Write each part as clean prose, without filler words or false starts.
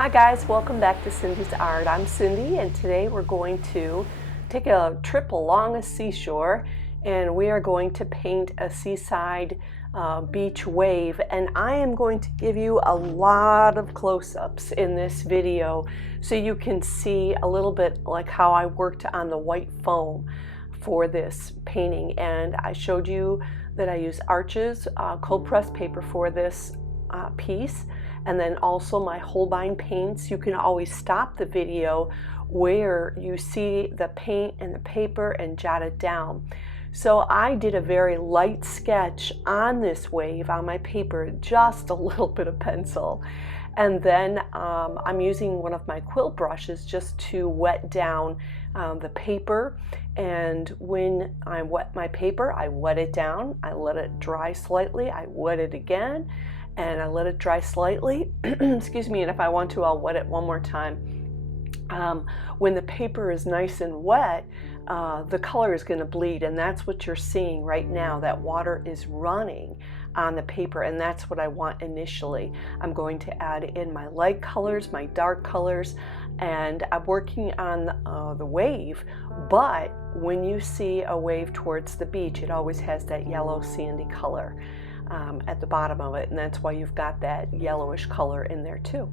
Hi guys, welcome back to Cindy's Art. I'm Cindy and today we're going to take a trip along a seashore and we are going to paint a seaside beach wave, and I am going to give you a lot of close-ups in this video so you can see a little bit like how I worked on the white foam for this painting. And I showed you that I use Arches cold pressed paper for this piece, and then also my Holbein paints. You can always stop the video where you see the paint and the paper and jot it down. So I did a very light sketch on this wave on my paper, just a little bit of pencil. And then I'm using one of my quilt brushes just to wet down the paper. And when I wet my paper, I wet it down, I let it dry slightly, I wet it again, and I let it dry slightly. Excuse me, and if I want to, I'll wet it one more time. When the paper is nice and wet, the color is going to bleed, and that's what you're seeing right now. That water is running on the paper, and that's what I want initially. I'm going to add in my light colors, my dark colors, and I'm working on the wave. But when you see a wave towards the beach, it always has that yellow sandy color at the bottom of it, and that's why you've got that yellowish color in there too.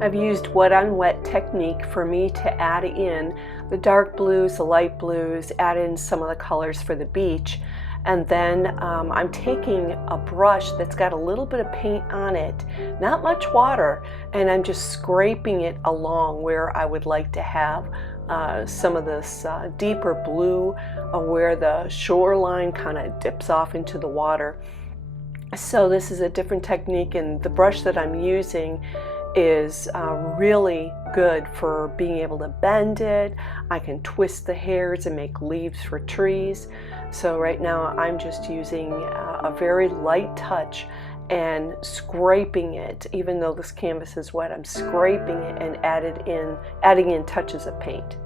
I've used wet on wet technique for me to add in the dark blues, the light blues, add in some of the colors for the beach. And then I'm taking a brush that's got a little bit of paint on it, not much water, and I'm just scraping it along where I would like to have some of this deeper blue where the shoreline kind of dips off into the water. So this is a different technique, and the brush that I'm using is really good for being able to bend it. I can twist the hairs and make leaves for trees. So right now I'm just using a very light touch and scraping it. Even though this canvas is wet, I'm scraping it and adding in touches of paint.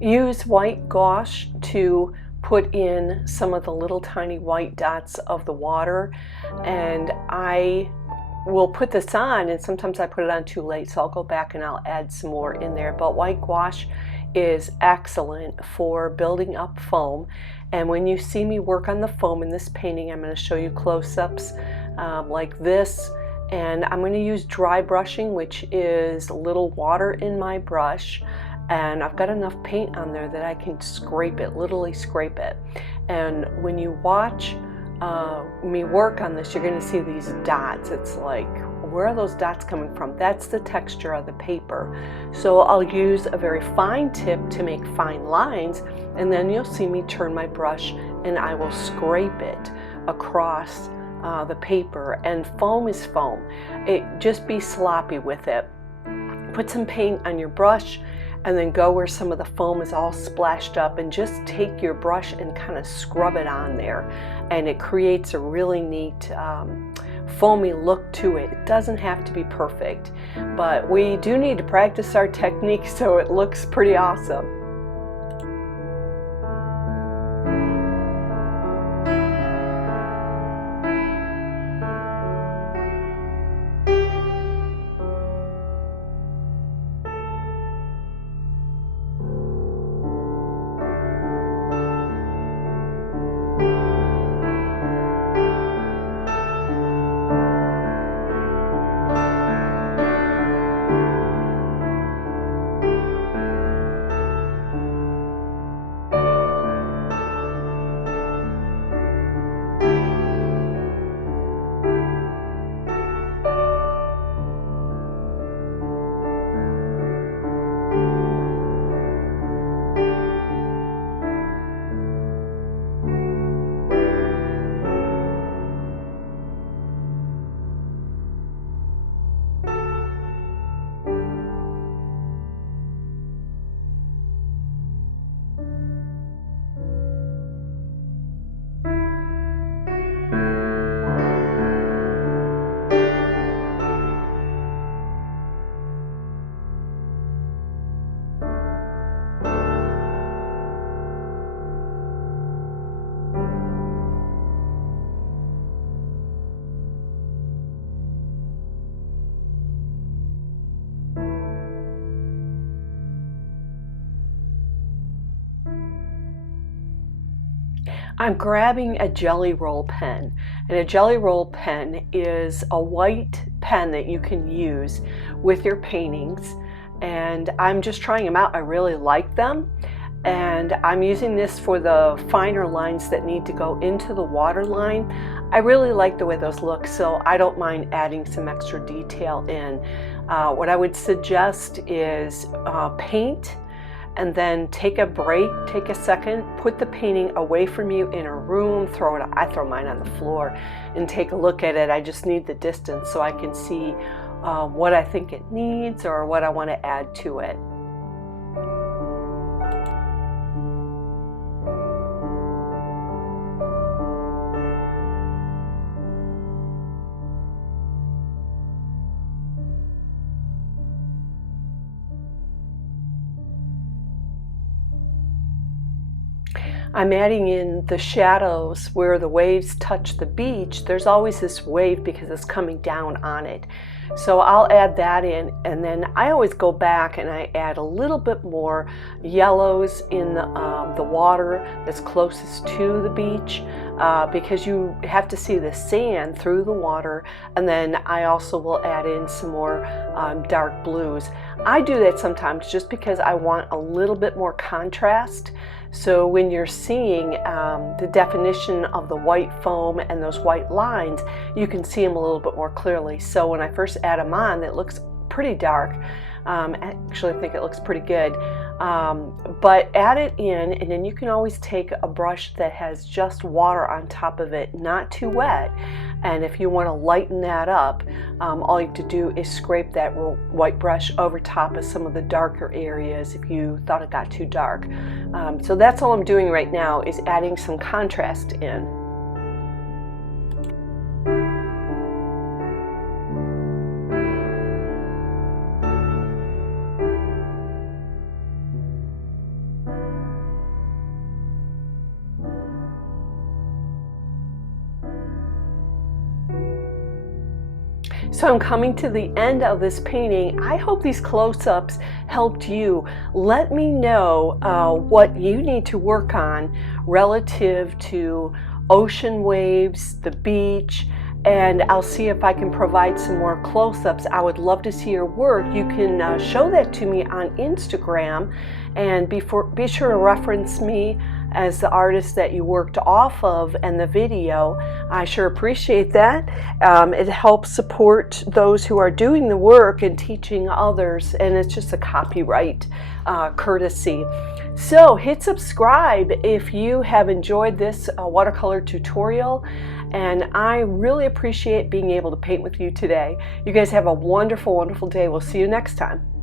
Use white gouache to put in some of the little tiny white dots of the water, and I will put this on, and sometimes I put it on too late, so I'll go back and I'll add some more in there. But white gouache is excellent for building up foam, and when you see me work on the foam in this painting, I'm going to show you close-ups like this. And I'm going to use dry brushing, which is a little water in my brush, and I've got enough paint on there that I can scrape it, literally scrape it. And when you watch me work on this, you're going to see these dots. It's like, where are those dots coming from? That's the texture of the paper. So I'll use a very fine tip to make fine lines, and then you'll see me turn my brush and I will scrape it across the paper. And foam is foam. Just be sloppy with it. Put some paint on your brush and then go where some of the foam is all splashed up, and just take your brush and kind of scrub it on there, and it creates a really neat foamy look to it. It doesn't have to be perfect, but we do need to practice our technique so it looks pretty awesome. I'm grabbing a jelly roll pen, and a jelly roll pen is a white pen that you can use with your paintings, and I'm just trying them out. I really like them, and I'm using this for the finer lines that need to go into the water line. I really like the way those look, so I don't mind adding some extra detail in. What I would suggest is paint, and then take a break, take a second, put the painting away from you in a room, I throw mine on the floor and take a look at it. I just need the distance so I can see what I think it needs or what I want to add to it. I'm adding in the shadows where the waves touch the beach. There's always this wave because it's coming down on it. So I'll add that in, and then I always go back and I add a little bit more yellows in the water that's closest to the beach because you have to see the sand through the water, and then I also will add in some more dark blues. I do that sometimes just because I want a little bit more contrast. So when you're seeing the definition of the white foam and those white lines, you can see them a little bit more clearly. So when I first add them on, it looks pretty dark. I actually think it looks pretty good. But add it in, and then you can always take a brush that has just water on top of it, not too wet. And if you want to lighten that up, all you have to do is scrape that white brush over top of some of the darker areas if you thought it got too dark. So that's all I'm doing right now, is adding some contrast in. So I'm coming to the end of this painting. I hope these close-ups helped you. Let me know what you need to work on relative to ocean waves, the beach, and I'll see if I can provide some more close-ups. I would love to see your work. You can show that to me on Instagram, and be sure to reference me as the artist that you worked off of and the video. I sure appreciate that. It helps support those who are doing the work and teaching others, and it's just a copyright courtesy. So hit subscribe if you have enjoyed this watercolor tutorial, and I really appreciate being able to paint with you today. You guys have a wonderful, wonderful day. We'll see you next time.